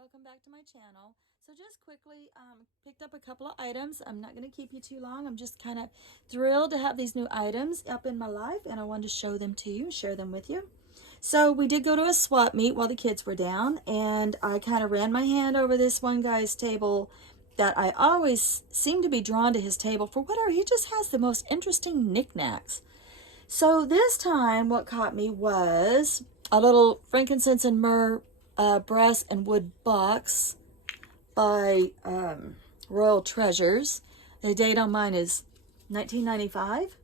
welcome back to my channel. So just quickly picked up a couple of items. I'm not going to keep you too long. I'm just kind of thrilled to have these new items up in my life, and I wanted to show them to you, share them with you. So we did go to a swap meet while the kids were down, and I kind of ran my hand over this one guy's table that I always seem to be drawn to his table for whatever. He just has the most interesting knickknacks. So this time what caught me was a little frankincense and myrrh brass and wood box by Royal Treasures. The date on mine is 1995.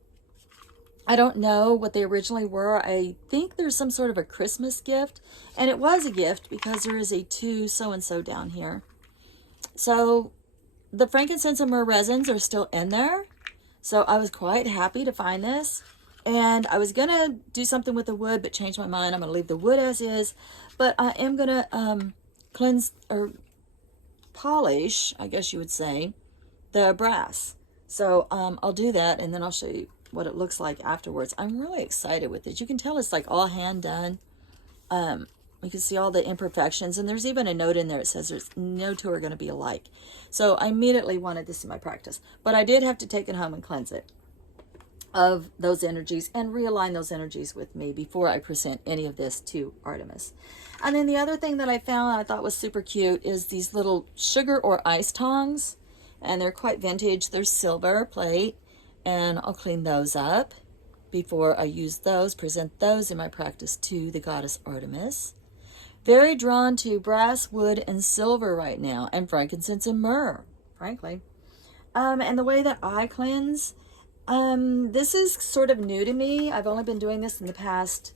I don't know what they originally were. I think there's some sort of a Christmas gift, and it was a gift because there is a to so-and-so down here. So the frankincense and myrrh resins are still in there. So I was quite happy to find this. And I was going to do something with the wood, but changed my mind. I'm going to leave the wood as is. But I am going to cleanse or polish, I guess you would say, the brass. So I'll do that, and then I'll show you what it looks like afterwards. I'm really excited with it. You can tell it's like all hand done. You can see all the imperfections, and there's even a note in there that says there's no two are going to be alike. So I immediately wanted this in my practice. But I did have to take it home and cleanse it of those energies and realign those energies with me before I present any of this to Artemis. And then the other thing that I found I thought was super cute is these little sugar or ice tongs, and they're quite vintage. They're silver plate, and I'll clean those up before I use those, present those in my practice to the goddess Artemis. Very drawn to brass, wood, and silver right now, and frankincense and myrrh, frankly. And the way that I cleanse, this is sort of new to me. I've only been doing this in the past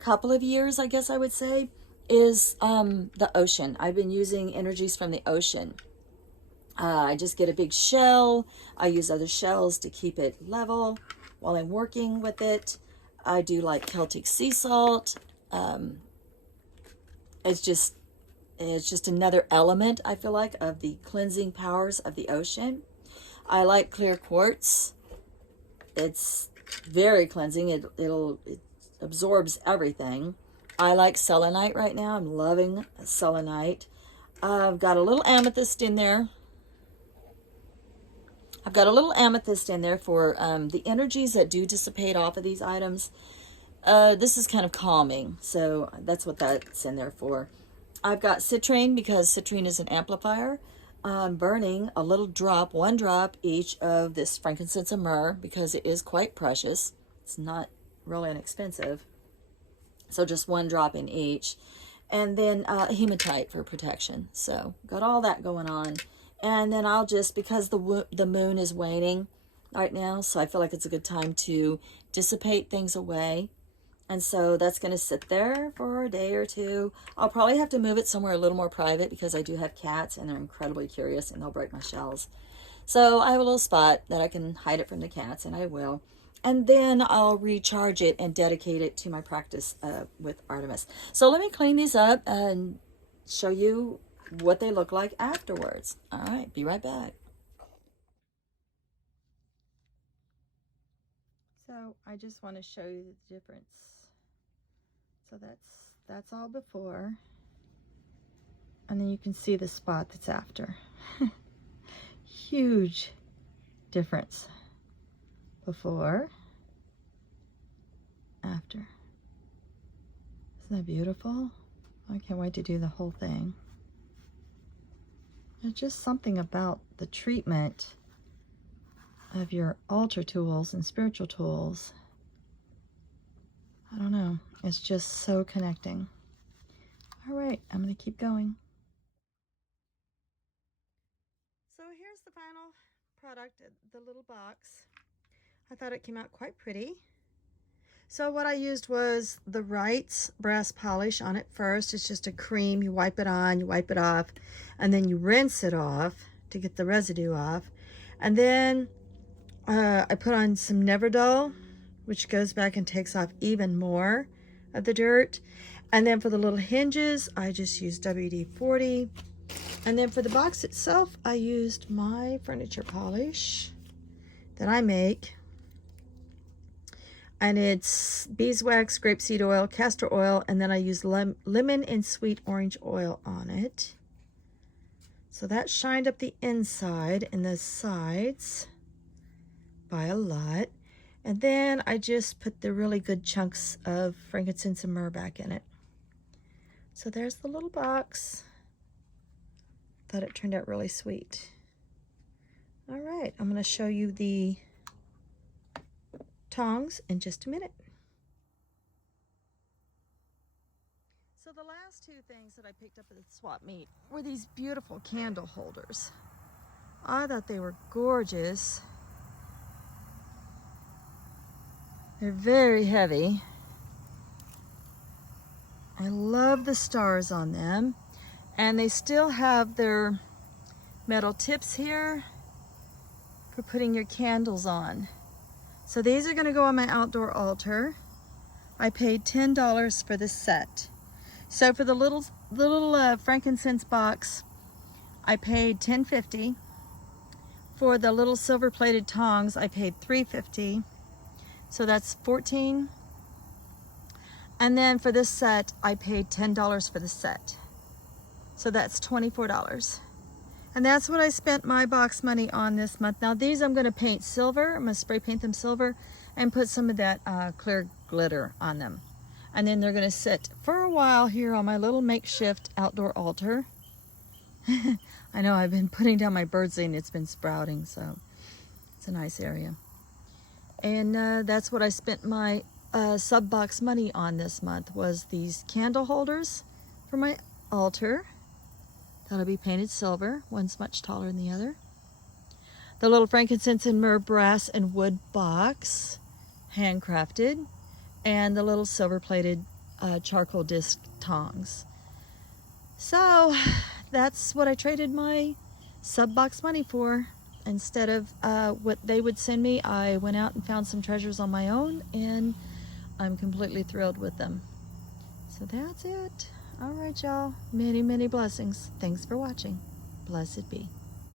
couple of years, I guess I would say, is the ocean. I've been using energies from the ocean. I just get a big shell. I use other shells to keep it level while I'm working with it. I do like Celtic sea salt. It's just another element, I feel like, of the cleansing powers of the ocean. I like clear quartz. It's very cleansing. It absorbs everything. I like selenite right now. I'm loving selenite. I've got a little amethyst in there. I've got a little amethyst in there for the energies that do dissipate off of these items. This is kind of calming, so that's what that's in there for. I've got citrine because citrine is an amplifier. I'm burning a little drop, one drop each of this frankincense and myrrh because it is quite precious. It's not really inexpensive. So just one drop in each. And then hematite for protection. So got all that going on. And then I'll just, because the moon is waning right now, so I feel like it's a good time to dissipate things away. And so that's going to sit there for a day or two. I'll probably have to move it somewhere a little more private because I do have cats and they're incredibly curious and they'll break my shells. So I have a little spot that I can hide it from the cats, and I will. And then I'll recharge it and dedicate it to my practice with Artemis. So let me clean these up and show you what they look like afterwards. All right, be right back. So I just want to show you the difference. So that's all before, and then you can see the spot that's after. Huge difference. Before, after. Isn't that beautiful? I can't wait to do the whole thing. There's just something about the treatment of your altar tools and spiritual tools. I don't know. It's just so connecting. All right, I'm going to keep going. So here's the final product, the little box. I thought it came out quite pretty. So what I used was the Wright's brass polish on it first. It's just a cream. You wipe it on, you wipe it off, and then you rinse it off to get the residue off. And then I put on some Neverdull, which goes back and takes off even more of the dirt. And then for the little hinges, I just used WD-40. And then for the box itself, I used my furniture polish that I make. And it's beeswax, grapeseed oil, castor oil, and then I use lemon and sweet orange oil on it. So that shined up the inside and the sides by a lot. And then I just put the really good chunks of frankincense and myrrh back in it. So there's the little box. Thought it turned out really sweet. All right, I'm going to show you the tongs in just a minute. So the last two things that I picked up at the swap meet were these beautiful candle holders. I thought they were gorgeous. They're very heavy. I love the stars on them. And they still have their metal tips here for putting your candles on. So these are going to go on my outdoor altar. I paid $10 for the set. So for the little frankincense box, I paid $10.50. For the little silver plated tongs, I paid $3.50. So that's $14. And then for this set, I paid $10 for the set. So that's $24. And that's what I spent my box money on this month. Now these I'm going to paint silver. I'm going to spray paint them silver and put some of that clear glitter on them. And then they're going to sit for a while here on my little makeshift outdoor altar. I know I've been putting down my birdseed and it's been sprouting, so it's a nice area. And that's what I spent my sub box money on this month, was these candle holders for my altar. That'll be painted silver. One's much taller than the other. The little frankincense and myrrh brass and wood box, handcrafted. And the little silver plated charcoal disc tongs. So that's what I traded my sub box money for. Instead of what they would send me, I went out and found some treasures on my own, and I'm completely thrilled with them. So that's it. All right, y'all. Many, many blessings. Thanks for watching. Blessed be.